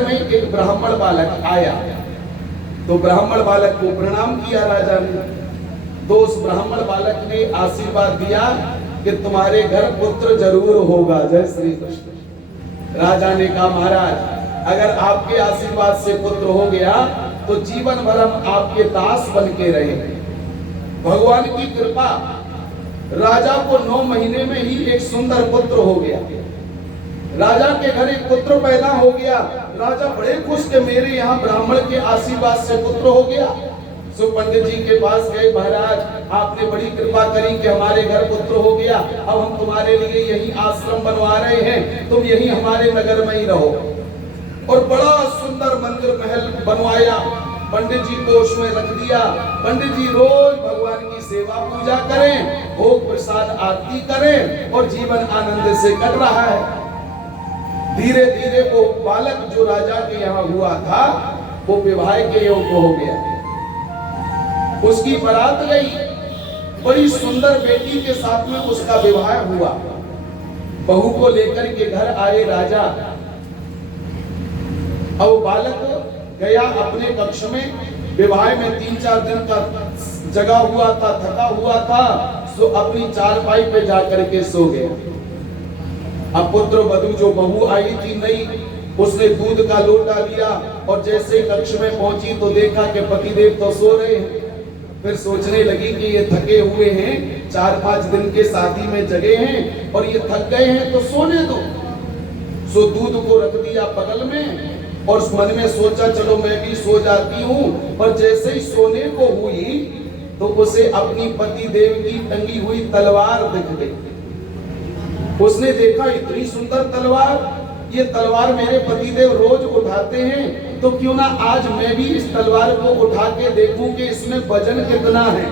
में एक ब्राह्मण बालक आया, तो ब्राह्मण बालक को प्रणाम किया राजा ने। तो उस ब्राह्मण बालक ने आशीर्वाद दिया कि तुम्हारे घर पुत्र जरूर होगा। जय श्री कृष्ण। राजा ने कहा महाराज अगर आपके आशीर्वाद से पुत्र हो गया तो जीवन भर हम आपके दास बन के रहेंगे। भगवान की कृपा, राजा को 9 महीने में ही एक सुंदर पुत्र हो गया। राजा के घर एक पुत्र पैदा हो गया। राजा बड़े खुश कि मेरे यहाँ ब्राह्मण के आशीर्वाद से पुत्र हो गया। सो पंडित जी के पास गए, महाराज आपने बड़ी कृपा करी कि हमारे घर पुत्र हो गया, अब हम तुम्हारे लिए यही आश्रम बनवा रहे हैं, तुम यही हमारे नगर में ही रहो। और बड़ा सुंदर मंदिर महल बनवाया, पंडित जी को उसमें रख दिया। पंडित जी रोज भगवान की सेवा पूजा करें, भोग प्रसाद आरती करें और जीवन आनंद से कट रहा है। धीरे धीरे वो बालक जो राजा के यहाँ हुआ था वो विवाह के योग्य हो गया। उसकी बारात गई, बड़ी सुंदर बेटी के साथ में उसका विवाह हुआ। बहू को लेकर के घर आए राजा। अब बालक गया अपने कक्ष में, विवाह में 3-4 दिन का जगा हुआ था, थका हुआ था, सो अपनी चारपाई पे जाकर के सो गया। अब पुत्र वधू जो बहू आई थी नई, उसने दूध का लोटा लिया और जैसे ही कक्ष में पहुंची तो देखा कि पतिदेव तो सो रहे हैं। फिर सोचने लगी कि ये थके हुए हैं, 4-5 दिन के शादी में जगे हैं और ये थक गए हैं तो सोने दो। सो दूध को रख दिया बगल में और मन में सोचा चलो मैं भी सो जाती हूँ। पर जैसे ही सोने को हुई तो उसे अपनी पति देव की टंगी हुई तलवार दिख गई। उसने देखा इतनी सुंदर तलवार, ये तलवार मेरे पतिदेव रोज उठाते हैं, तो क्यों ना आज मैं भी इस तलवार को उठा के देखूं कि इसमें वजन कितना है।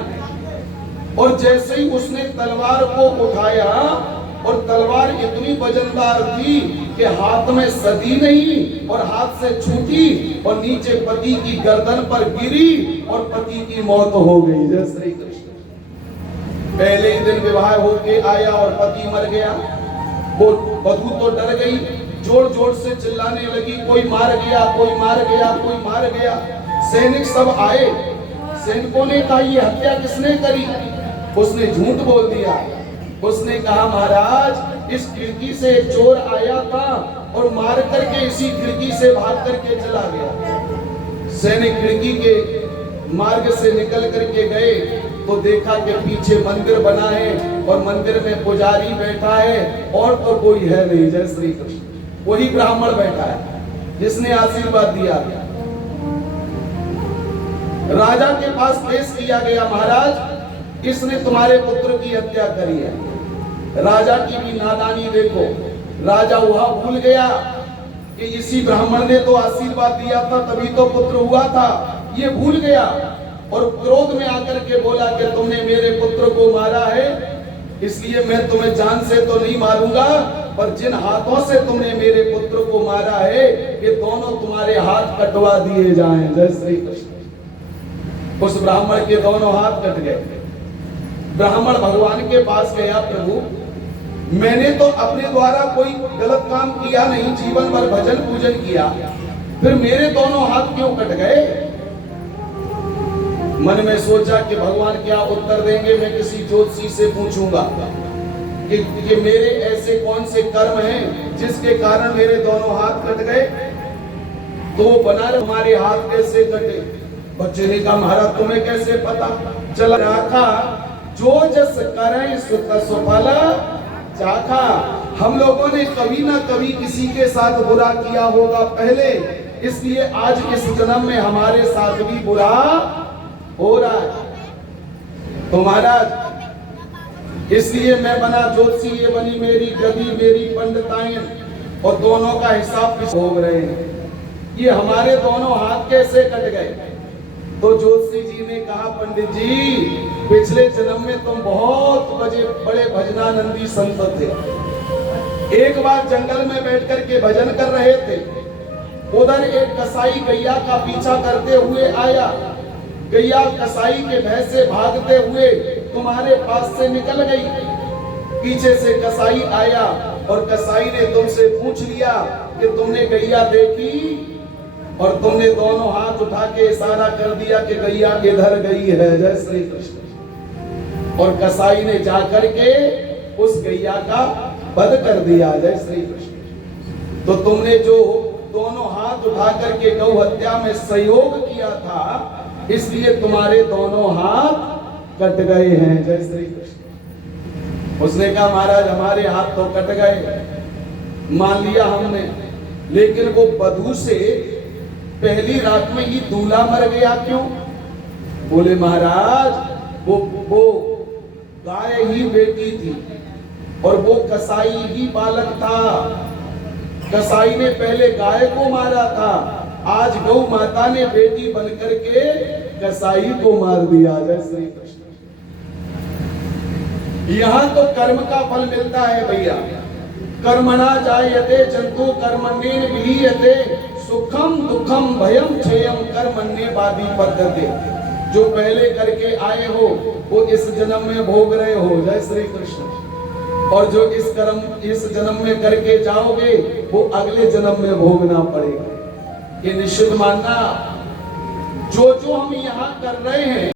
और जैसे ही उसने तलवार को उठाया और तलवार इतनी वजनदार थी कि हाथ में सदी नहीं और हाथ से छूटी और नीचे पति की गर्दन पर गिरी और पति की मौत हो गई। जय श्री कृष्ण। पहले ही दिन विवाह होके आया और पति मर गया। वो वधू तो डर गई, जोर जोर से चिल्लाने लगी, कोई मार गया, कोई मार गया, कोई मार गया। सैनिक सब आए, सैनिकों ने कहा ये हत्या किसने करी? उसने झूठ बोल दिया। उसने कहा महाराज इस खिड़की से एक चोर आया था और मार करके इसी खिड़की से भाग करके चला गया। सैनिक खिड़की के मार्ग से निकल करके गए तो देखा कि पीछे मंदिर बना है और मंदिर में पुजारी बैठा है और तो कोई है नहीं। जय श्री कृष्ण। वही ब्राह्मण बैठा है जिसने आशीर्वाद दिया। राजा के पास पेश किया गया, महाराज इसने तुम्हारे पुत्र की हत्या करी है। राजा की भी नादानी देखो, राजा वह भूल गया कि इसी ब्राह्मण ने तो आशीर्वाद दिया था तभी तो पुत्र हुआ था, ये भूल गया और क्रोध में आकर के बोला कि तुमने मेरे पुत्र को मारा है, इसलिए मैं तुम्हें जान से तो नहीं मारूंगा, पर जिन हाथों से तुमने मेरे पुत्र को मारा है ये दोनों तुम्हारे हाथ कटवा दिए जाएं। जय श्री कृष्ण। उस ब्राह्मण के दोनों हाथ कट गए। ब्राह्मण भगवान के पास गया, प्रभु मैंने तो अपने द्वारा कोई गलत काम किया नहीं, जीवन भर भजन पूजन किया, फिर मेरे दोनों हाथ क्यों कट गए? मन में सोचा कि भगवान क्या उत्तर देंगे, मैं किसी ज्योतिषी से पूछूंगा कि मेरे ऐसे कौन से कर्म हैं जिसके कारण मेरे दोनों हाथ कट गए। तो बना हमारे हाथ कैसे कटे? बच्चे ने कहा महाराज तुम्हें कैसे पता? चला राखा जो जस करे सुत सुफल चाखा। हम लोगों ने कभी ना कभी किसी के साथ बुरा किया होगा पहले, इसलिए आज इस जन्म में हमारे साथ भी बुरा हो रहा है। तो महाराज इसलिए मैं बना ज्योतिषी, ये बनी मेरी गदी, मेरी पंडिताइन, और दोनों का हिसाब भोग रहे हैं। ये हमारे दोनों हाथ कैसे कट गए? तो ज्योतिषी जी ने कहा पंडित जी पिछले जन्म में तुम बहुत बड़े भजनानंदी संत थे। एक बार जंगल में बैठ कर के भजन कर रहे थे, उधर एक कसाई गैया का पीछा करते हुए आया। गैया कसाई के भय से भागते हुए तुम्हारे पास से निकल गई। पीछे से कसाई आया और कसाई ने तुमसे पूछ लिया कि तुमने गैया देखी? और तुमने दोनों हाथ उठा के इशारा कर दिया कि गैया इधर गई है। जय श्री कृष्ण। और कसाई ने जाकर के उस गैया का वध कर दिया। जय श्री कृष्ण। तो तुमने जो दोनों हाथ उठा करके गौ हत्या में सहयोग किया था, इसलिए तुम्हारे दोनों हाथ कट गए हैं। जय श्री कृष्ण। उसने कहा महाराज हमारे हाथ तो कट गए, मान लिया हमने, लेकिन वो बधू से पहली रात में ही दूल्हा मर गया क्यों? बोले महाराज वो गाय ही बेटी थी और वो कसाई ही बालक था। कसाई ने पहले गाय को मारा था, आज गौ माता ने बेटी बनकर के कसाई को मार दिया। जय श्री कृष्ण। यहां तो कर्म का फल मिलता है भैया। कर्मणा जायते जंतु कर्मण्येन विलीयते सुखम दुखम भयम क्षयम कर्मण्ये बादी पद्धते। जो पहले करके आए हो वो इस जन्म में भोग रहे हो। जय श्री कृष्ण। और जो इस जन्म में करके जाओगे वो अगले जन्म में भोगना पड़ेगा। ये निश्चित मानना, जो हम यहाँ कर रहे हैं